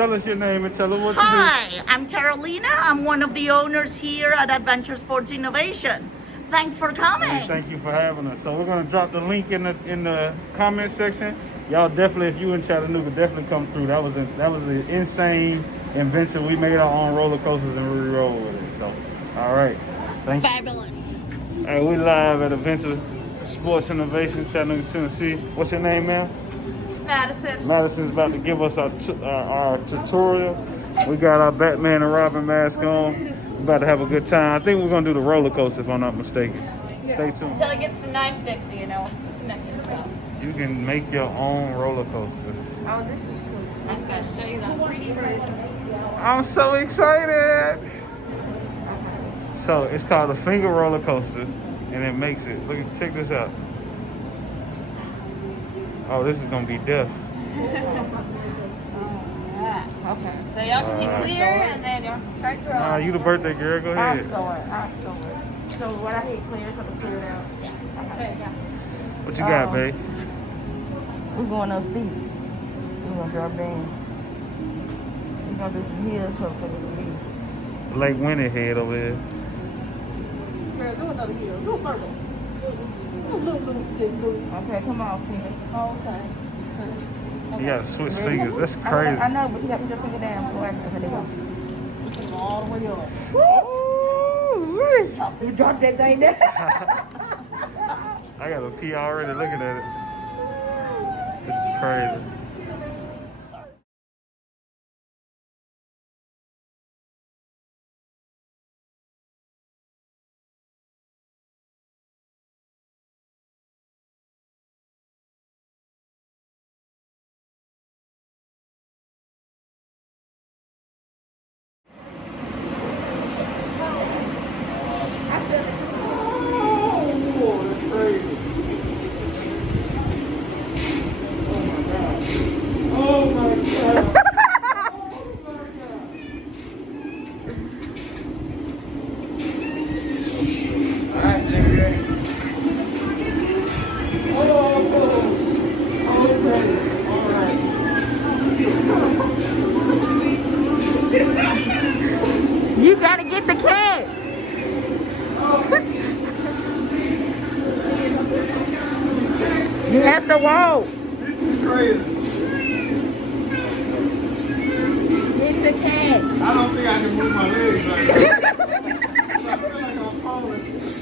tell us your name and tell us what you do. Hi, I'm Carolina. I'm one of the owners here at Adventure Sports Innovation. Thanks for coming. Hey, thank you for having us. So we're gonna drop the link in the comment section. Y'all definitely, if you in Chattanooga, definitely come through. That was an insane invention. We made our own roller coasters and we rolled with it. So, all right, thank you. Fabulous. Hey, we live at Adventure Sports Innovation, Chattanooga, Tennessee. What's your name, ma'am? Madison. Madison's about to give us our tutorial. We got our Batman and Robin mask on. We're about to have a good time. I think we're gonna do the roller coaster if I'm not mistaken. Stay tuned. Until it gets to 950, you know, connecting stuff. You can make your own roller coasters. Oh, this is cool. I was going to show you the 3D version. I'm so excited. So it's called a finger roller coaster, and it makes it. Look, check this out. Oh, this is gonna be death. Okay. So y'all can get clear and then y'all can start your own. You the birthday girl, go ahead. I'll store it. So when I hit clear, so I can clear it out. Yeah. There you go. What you got, babe? We're going up steep. We're gonna drop down. We're gonna do some hills so for the lead. Lake Winnie head over there. Girl, do another hill. Do a circle. Okay, come on, Tina. Oh, okay. You gotta switch fingers. That's crazy. I know, but you gotta put your finger down before I can put it up. Push them all the way up. Woo! You dropped that thing there. I got a pee already looking at it. This is crazy. You gotta get the cat. You have to walk. This is crazy. Get the cat. I don't think I can move my legs right now. I feel like I'm falling. First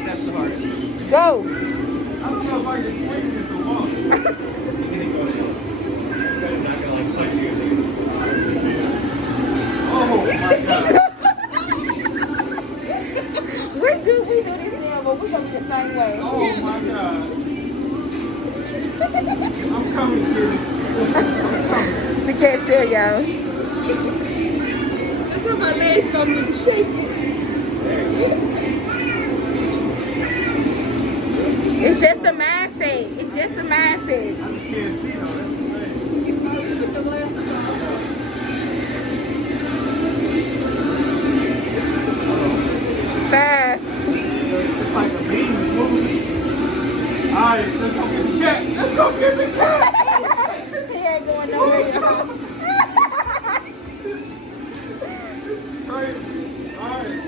step's the hardest. Go. I don't know if I can swing this or walk. Oh my God. We do this now, but we're gonna be the same way. Oh my God. I'm coming, kid. I'm coming. The cat still, y'all. That's how my legs gonna be shaking. It's just a mindset. It's just a mindset. I just can't see though. That's the thing. Fast. It's like a beam moving. Alright, let's go get the cat. Let's go get the cat. He ain't going nowhere. This is crazy. Alright.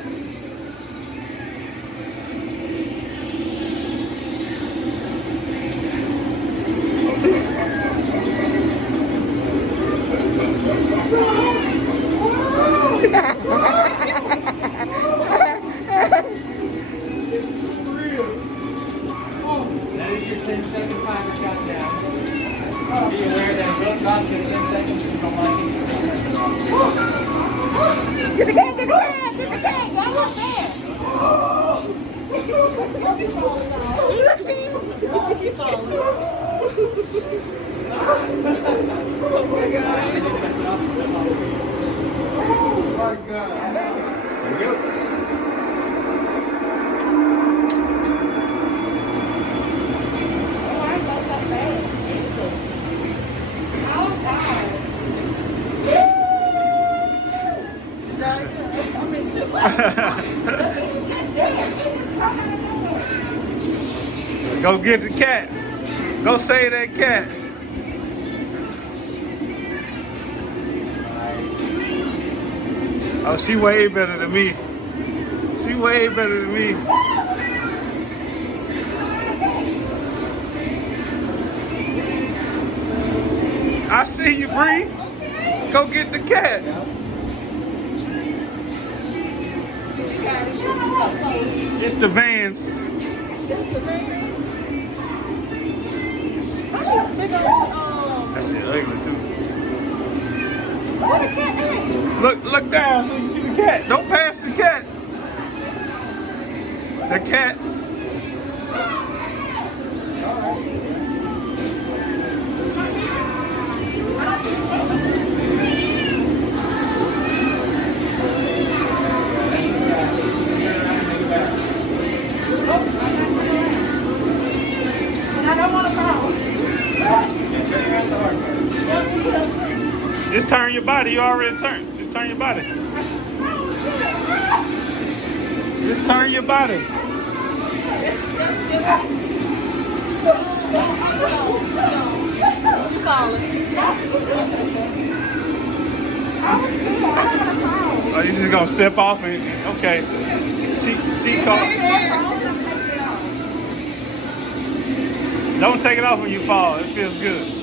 It's too real. That is your 10-second timer countdown. Be aware that don't drop in 10 seconds if you don't like it. Get the cat, get the cat, get the cat. Y'all look there. Oh my God. There we go. Go get the cat. Go save that cat. Oh, she way better than me. She way better than me. I see you, Bree. Go get the cat. It's the Vans. That shit ugly too. Look down so you see the cat. Don't pass the cat. The cat. Just turn your body. You already turned. Just turn your body. Just turn your body. Oh, you just gonna step off and okay. Cheat call. Don't take it off when you fall. It feels good.